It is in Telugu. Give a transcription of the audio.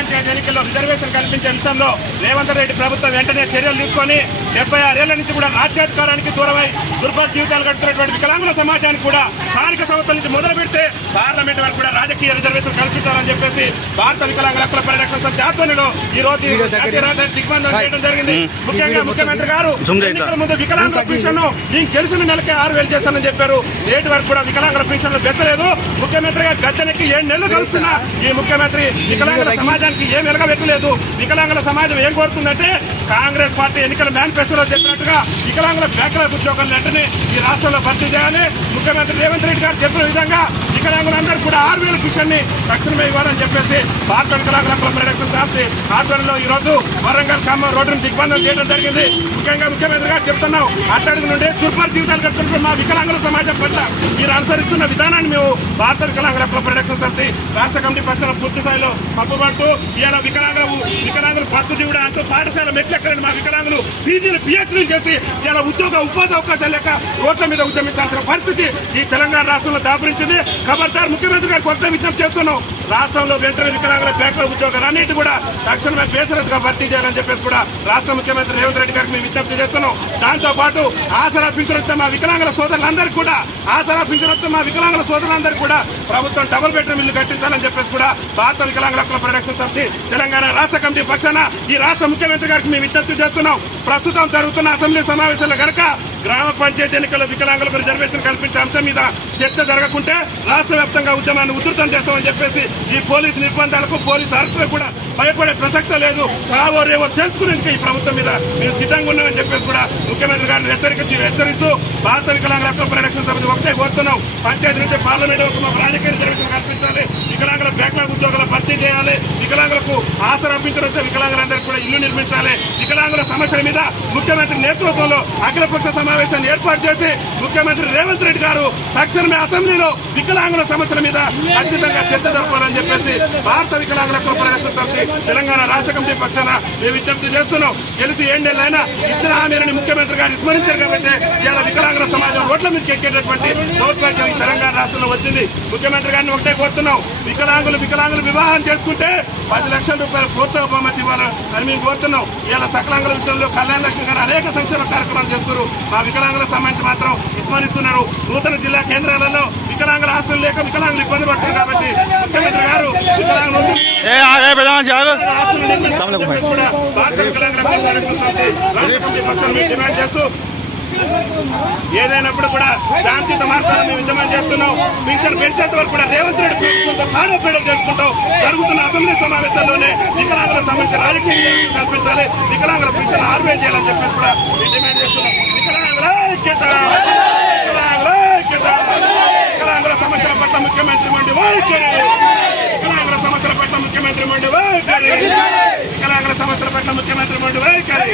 పంచాయతీ ఎన్నికల్లో రిజర్వేషన్ కల్పించే విషయంలో రేవంత్ రెడ్డి ప్రభుత్వం వెంటనే చర్యలు తీసుకొని డెబ్బై ఆరేళ్ళ నుంచి కూడా రాజ్యాధికారానికి దూరమై దుర్భర జీవితాలు గడుపుతున్నటువంటి వికలాంగుల సమాజానికి కూడా స్థానిక సంస్థల నుంచి మొదలు పెడితే పార్లమెంట్ వరకు కూడా రాజకీయ రిజర్వేషన్ కల్పించాలని చెప్పేసి భారత వికలాంగుల హక్కుల పరిరక్షణ సమితి ఆధ్వర్యంలో ఈ రోజు జాతీయ చేయడం జరిగింది. ముఖ్యంగా ముఖ్యమంత్రి గారు ఎన్నికల ముందు వికలాంగుల పెన్షన్ నేను గెలిచిన నెలకే ఆరు వేలు చేస్తానని చెప్పారు. నేటి వరకు కూడా వికలాంగుల పెన్షన్లు బెత్తలేదు ముఖ్యమంత్రిగా గద్దెనెక్కి ఏడు నెలలు కలుస్తున్నా ఈ ముఖ్యమంత్రి వికలాంగుల సమాజానికి ఏం వెలగబెట్టలేదు వికలాంగుల సమాజం ఏం కోరుతుందంటే కాంగ్రెస్ పార్టీ ఎన్నికల మేనిఫెస్టోలో చెప్పినట్టుగా వికలాంగుల బ్యాక్లాగ్ ఉద్యోగాలు వెంటనే ఈ రాష్ట్రంలో భర్తీ చేయాలి ముఖ్యమంత్రి రేవంత్ రెడ్డి గారు చెప్పిన విధంగా వికలాంగులందరూ కూడా ఆరు వేల పెన్షన్ తక్షణమే ఇవ్వాలని చెప్పేసి భారత వికలాంగుల హక్కుల పరిరక్షణ సమితి ఆధ్వర్యంలో ఈ రోజు వరంగల్ ఖమ్మం రోడ్డును దిగ్బంధం చేయడం జరిగింది. ముఖ్యంగా ముఖ్యమంత్రి గారు చెప్తున్నాం అట్టడుగు నుండి దుర్భర జీవితాలు గడుపుతున్న మా వికలాంగుల సమాజం పట్ల మీరు అనుసరిస్తున్న విధానాన్ని మేము భారత వికలాంగుల హక్కుల పరిరక్షణ సమితి రాష్ట్ర కమిటీ పక్షాన పూర్తి స్థాయిలో పంపబడుతూ ఇవాళ వికలాంగుల వికలాంగులు భక్తు జీవుడు అంటూ పాఠశాల మెట్లెక్కలేని మా వికలాంగులు పీజీలు పిహెచ్డీలు చేసి ఇలా ఉద్యోగ ఉపాధి అవకాశాలు లేక రోడ్ల మీద ఉద్యమించాల్సిన పరిస్థితి ఈ తెలంగాణ రాష్ట్రంలో దాపురించింది. ఖబర్దార్ ముఖ్యమంత్రి గారు కొత్త విజ్ఞప్తి చేస్తున్నాం. రాష్ట్రంలో వెంటనే వికలాంగుల బ్యాంకుల ఉద్యోగాలన్నింటి కూడా తక్షణమే బేసరత్గా భర్తీ చేయాలని చెప్పేసి కూడా రాష్ట్ర ముఖ్యమంత్రి రేవంత్ రెడ్డి గారికి మేము విజ్ఞప్తి చేస్తున్నాం. దాంతోపాటు ఆసరా పింఛనొచ్చే మా వికలాంగుల సోదరులందరికీ కూడా ఆసరా పింఛనొచ్చే మా వికలాంగుల సోదరులందరికీ కూడా ప్రభుత్వం డబుల్ బెడ్రూమ్ ఇల్లు కట్టించాలని చెప్పేసి కూడా భారత వికలాంగుల హక్కుల పరిరక్షణ సమితి తెలంగాణ రాష్ట్ర కమిటీ పక్షాన ఈ రాష్ట్ర ముఖ్యమంత్రి గారికి మేము విజ్ఞప్తి చేస్తున్నాం. ప్రస్తుతం జరుగుతున్న అసెంబ్లీ సమావేశాల్లో గనక గ్రామ పంచాయతీ ఎన్నికల్లో వికలాంగులకు రిజర్వేషన్ కల్పించే అంశం మీద చర్చ జరగకుంటే రాష్ట్ర వ్యాప్తంగా ఉద్యమాన్ని ఉధృతం చేస్తామని చెప్పేసి ఈ పోలీసు నిర్బంధాలకు పోలీసు అరెస్టులకు కూడా భయపడే ప్రసక్త లేదు. కావో రేవో తెలుసుకునేందుకు ఈ ప్రభుత్వం మీద మేము సిద్ధంగా ఉన్నామని చెప్పేసి కూడా ముఖ్యమంత్రి గారిని హెచ్చరిక హెచ్చరిస్తూ భారత వికలాంగుల హక్కుల పరిరక్షణ సమితి ఒకటే కోరుతున్నాం. పంచాయతీ నుంచి పార్లమెంట్ వరకు మాకు రాజకీయ రిజర్వేషన్ కల్పించాలి. వికలాంగుల బ్యాక్లాగ్ ఉద్యోగాల భర్తీ చేయాలి. వికలాంగులకు ఆసరా పింఛనొచ్చే వికలాంగులందరికీ కూడా ఇల్లు నిర్మించాలి. వికలాంగుల సమస్యల మీద ముఖ్యమంత్రి నేతృత్వంలో అఖిలపక్ష సమావేశాన్ని ఏర్పాటు చేసి ముఖ్యమంత్రి రేవంత్ రెడ్డి గారు తక్షణమే అసెంబ్లీలో వికలాంగుల సమస్యల మీద ఖచ్చితంగా చర్చ జరపాలని చెప్పేసి భారత వికలాంగుల హక్కుల సమితి తెలంగాణ రాష్ట్ర కమిటీ పక్షాన మేము విజ్ఞప్తి చేస్తున్నాం. గెలిచి ఏండేళ్ళైనా ఇచ్చిన హామీలని ముఖ్యమంత్రి గారు స్మరించారు కాబట్టి ఇలా వికలాంగుల సమాజం రోడ్ల మీదకి ఎక్కేటటువంటి దౌర్భాగ్యం ఈ తెలంగాణ రాష్ట్రంలో వచ్చింది. ముఖ్యమంత్రి గారిని ఒకటే కోరుతున్నాం. వికలాంగులు వికలాంగులు వివాహం చేసుకుంటే పది లక్షల రూపాయల ప్రోత్సాహ బహుమతి ఇవ్వాలని అని మేము కోరుతున్నాం. ఇలా సకలాంగుల విషయంలో కళ్యాణ లక్ష్మి గారు అనేక సంక్షేమ కార్యక్రమాలు చేస్తున్నారు. మా వికలాంగులకు సంబంధించి మాత్రం విస్మరిస్తున్నారు. నూతన జిల్లా కేంద్రాలలో వికలాంగుల హాస్టల్ లేక వికలాంగులు ఇబ్బంది పడుతున్నారు కాబట్టి ముఖ్యమంత్రి గారు వికలాంగులు ఏ ఆగే ప్రధాన ఆగు రాష్ట్రం నిర్మించాలని చెప్పేసి కూడా భారత వికలాంగుల హక్కుల పరిరక్షణ సమితి రాష్ట్ర కమిటీ పక్షాన మేము డిమాండ్ చేస్తూ ఏదైనప్పుడు కూడా శాంతియుత మార్గాలను మేము ఉద్యమం చేస్తున్నాం పెన్షన్ పెంచేంత వరకు కూడా రేవంత్ రెడ్డి ప్రభుత్వంతో తాడోపేడలు చేసుకుంటాం జరుగుతున్న అసెంబ్లీ సమావేశాల్లోనే వికలాంగులకు సంబంధించిన రాజకీయ కల్పించాలి వికలాంగుల పెన్షన్ ఆరు వేలు చేయాలని చెప్పేసి కూడా మేము డిమాండ్ చేస్తున్నాం వికలాంగుల ఐక్యత వికలాంగుల సమస్యల పట్ల ముఖ్యమంత్రి మండి వైఖరి వికలాంగుల సమస్యల పట్ల ముఖ్యమంత్రి మండి వైఖరి వికలాంగుల సమస్యల పట్ల ముఖ్యమంత్రి మొండి వైఖరి